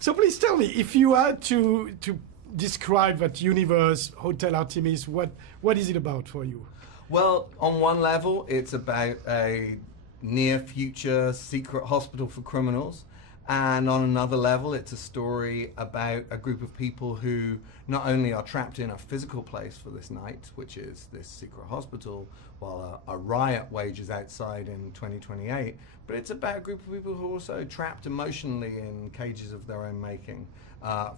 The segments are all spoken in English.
So please tell me, if you had to describe that universe, Hotel Artemis, what is it about for you? Well, on one level, it's about a near-future secret hospital for criminals. And on another level, it's a story about a group of people who not only are trapped in a physical place for this night, which is this secret hospital, while a riot wages outside in 2028, but it's about a group of people who are also trapped emotionally in cages of their own making.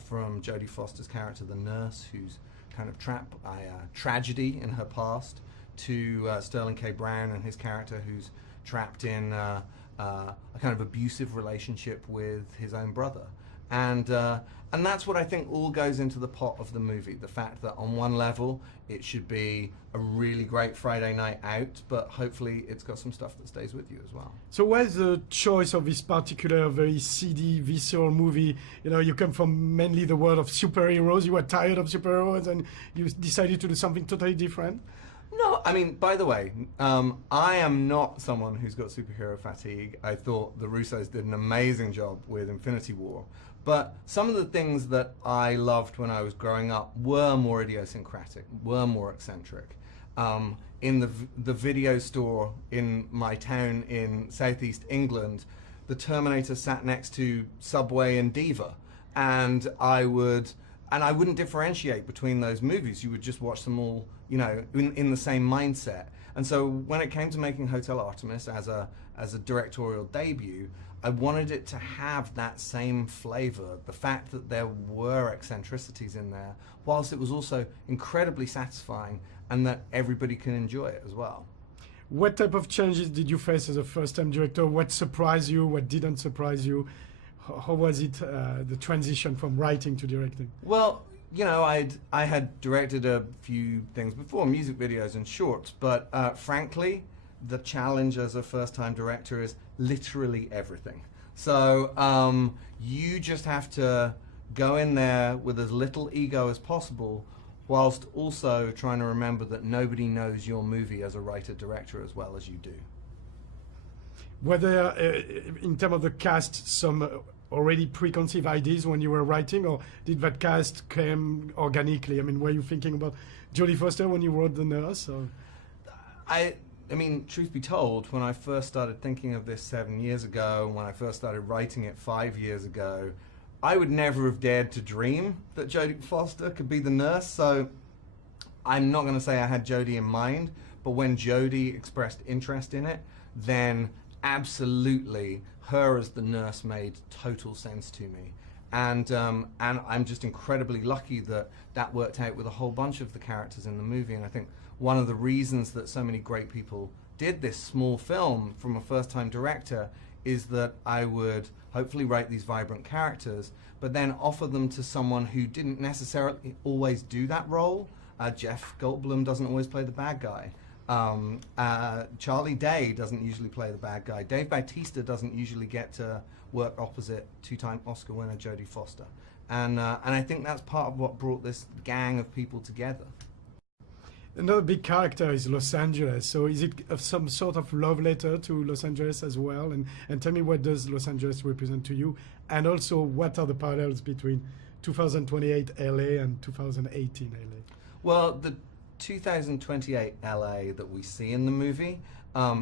From Jodie Foster's character, the nurse, who's kind of trapped by a tragedy in her past, to Sterling K. Brown and his character, who's trapped in a kind of abusive relationship with his own brother. And that's what I think all goes into the pot of the movie. The fact that on one level, it should be a really great Friday night out, but hopefully it's got some stuff that stays with you as well. So where's the choice of this particular very seedy, visceral movie? You know, you come from mainly the world of superheroes, you were tired of superheroes, and you decided to do something totally different? No, I mean, by the way, I am not someone who's got superhero fatigue. I thought the Russos did an amazing job with Infinity War. But some of the things that I loved when I was growing up were more idiosyncratic, were more eccentric. In the video store in my town in southeast England, the Terminator sat next to Subway and Diva. And I wouldn't differentiate between those movies. You would just watch them all, you know, in the same mindset. And so when it came to making Hotel Artemis as a directorial debut, I wanted it to have that same flavor, the fact that there were eccentricities in there, whilst it was also incredibly satisfying and that everybody can enjoy it as well. What type of changes did you face as a first-time director? What surprised you? What didn't surprise you? How was it, the transition from writing to directing? Well, you know, I had directed a few things before, music videos and shorts, but frankly, the challenge as a first-time director is literally everything. So you just have to go in there with as little ego as possible, whilst also trying to remember that nobody knows your movie as a writer-director as well as you do. Were there, in terms of the cast, some already preconceived ideas when you were writing, or did that cast come organically? I mean, were you thinking about Jodie Foster when you wrote The Nurse? Or? I mean, truth be told, when I first started thinking of this 7 years ago, when I first started writing it 5 years ago, I would never have dared to dream that Jodie Foster could be the nurse. So I'm not going to say I had Jodie in mind, but when Jodie expressed interest in it, then absolutely her as the nurse made total sense to me. And I'm just incredibly lucky that that worked out with a whole bunch of the characters in the movie. And I think one of the reasons that so many great people did this small film from a first-time director is that I would hopefully write these vibrant characters, but then offer them to someone who didn't necessarily always do that role. Jeff Goldblum doesn't always play the bad guy. Charlie Day doesn't usually play the bad guy. Dave Bautista doesn't usually get to work opposite two-time Oscar winner Jodie Foster. And I think that's part of what brought this gang of people together. Another big character is Los Angeles. So is it some sort of love letter to Los Angeles as well? And tell me, what does Los Angeles represent to you? And also, what are the parallels between 2028 LA and 2018 LA? Well, the 2028 LA that we see in the movie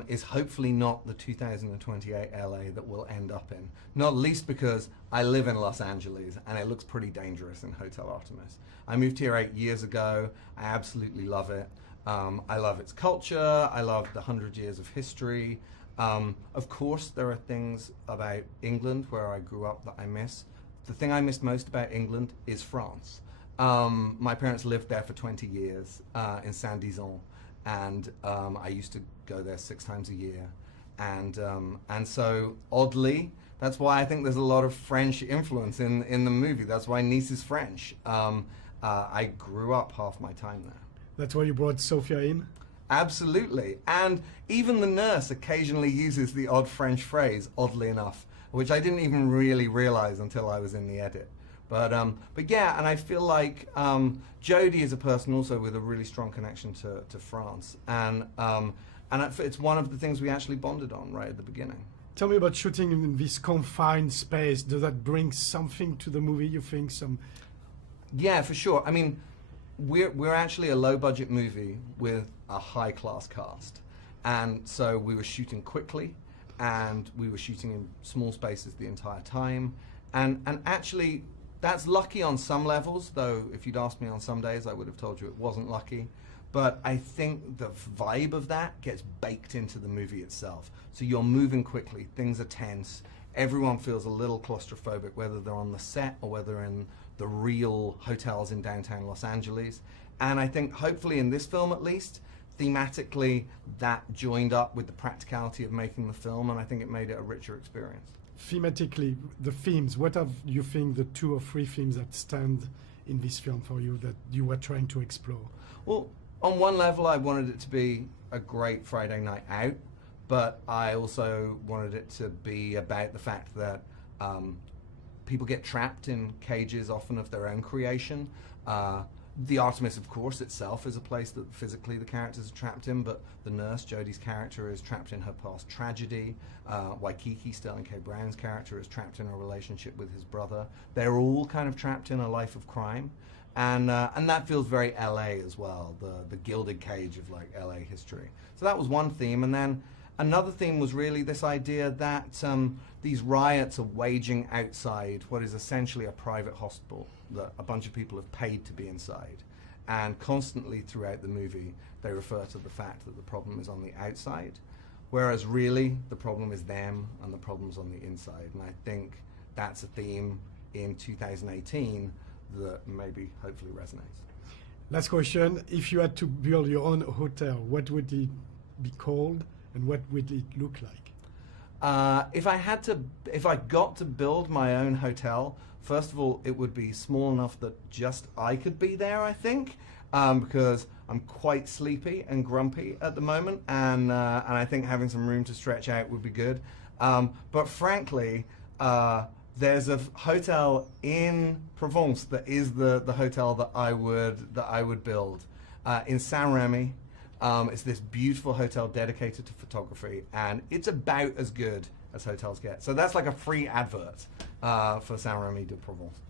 is hopefully not the 2028 LA that we'll end up in. Not least because I live in Los Angeles and it looks pretty dangerous in Hotel Artemis. I moved here 8 years ago. I absolutely love it. I love its culture. I love the 100 years of history. Of course, there are things about England where I grew up that I miss. The thing I miss most about England is France. My parents lived there for 20 years in Saint-Dizon, and I used to go there 6 times a year. And so, oddly, that's why I think there's a lot of French influence in the movie. That's why Nice is French. I grew up half my time there. That's why you brought Sophia in? Absolutely. And even the nurse occasionally uses the odd French phrase, oddly enough, which I didn't even really realize until I was in the edit. But yeah, and I feel like Jodie is a person also with a really strong connection to France. And it's one of the things we actually bonded on right at the beginning. Tell me about shooting in this confined space. Does that bring something to the movie, you think? Yeah, for sure. I mean, we're actually a low-budget movie with a high-class cast. And so we were shooting quickly, and we were shooting in small spaces the entire time. And actually, that's lucky on some levels, though if you'd asked me on some days, I would have told you it wasn't lucky. But I think the vibe of that gets baked into the movie itself. So you're moving quickly, things are tense, everyone feels a little claustrophobic, whether they're on the set or whether in the real hotels in downtown Los Angeles. And I think hopefully in this film at least, thematically that joined up with the practicality of making the film, and I think it made it a richer experience. Thematically, the themes, what are you think the 2 or 3 themes that stand in this film for you that you were trying to explore? Well, on one level I wanted it to be a great Friday night out, but I also wanted it to be about the fact that people get trapped in cages, often of their own creation. The Artemis, of course, itself is a place that physically the characters are trapped in, but the nurse, Jodie's character, is trapped in her past tragedy. Waikiki, Sterling K. Brown's character, is trapped in a relationship with his brother. They're all kind of trapped in a life of crime. And that feels very LA as well, the gilded cage of like LA history. So that was one theme. And then another theme was really this idea that these riots are waging outside what is essentially a private hospital that a bunch of people have paid to be inside. And constantly throughout the movie, they refer to the fact that the problem is on the outside, whereas really the problem is them and the problem's on the inside. And I think that's a theme in 2018 that maybe hopefully resonates. Last question, if you had to build your own hotel, what would it be called and what would it look like? If I got to build my own hotel, first of all, it would be small enough that just I could be there, I think, because I'm quite sleepy and grumpy at the moment, and I think having some room to stretch out would be good. But frankly, there's a hotel in Provence that is the hotel that I would build in Saint-Rémy. It's this beautiful hotel dedicated to photography, and it's about as good as hotels get. So that's like a free advert for Saint-Rémy de Provence.